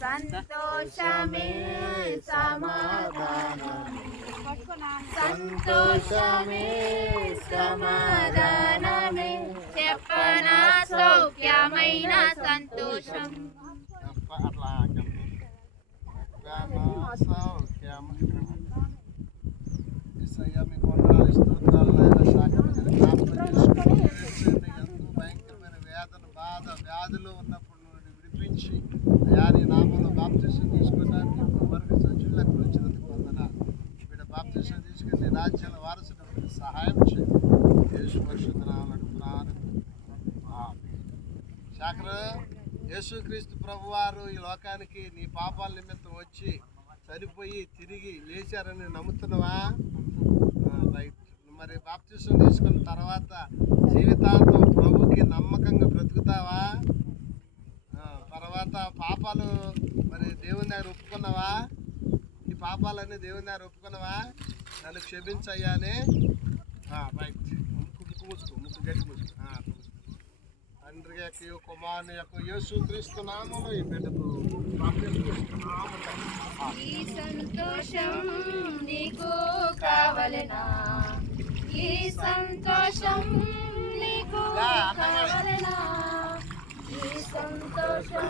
సంతోషమే సమాధానమే సంతోషమే సమాధానమే చెప్పనా సౌఖ్యమైన సంతోషం అప్ప అట్లా గాన సౌఖ్యం యేసయ్య బాప్తీసం తీసుకోవడానికి ఇప్పుడు వరకు సజీవులకు వచ్చినందుకు వందనాలు వీడ బాప్తీసం తీసుకుని రాజ్యాల వారసుడు సహాయం చేయండి యేసు పరిశుద్ధ అడుగుతున్నాను శాఖరు యేసుక్రీస్తు ప్రభువారు ఈ లోకానికి నీ పాపాల నిమిత్తం వచ్చి చనిపోయి తిరిగి లేచారని నమ్ముతున్నావా? రైట్. మరి బాప్తిసం తీసుకున్న తర్వాత జీవితాంతం ప్రభుకి నమ్మకంగా బ్రతుకుతావా? తర్వాత పాపాలు ఒప్పుకున్నావా ఈ పాపాలన్నీ దేవుని దగ్గర ఒప్పుకున్నావా? నన్ను క్షమించయ్యానే రైట్ ముక్కు ముక్కు మూసుకో ముక్కు గట్టి మూసుకో. తండ్రి యొక్క కుమారుని యొక్క యేసు క్రీస్తు ఈ బిడ్డకు. ఈ సంతోషం నీకు కావలనా? ఈ సంతోషం నీకు కావలనా? ఈ సంతోషం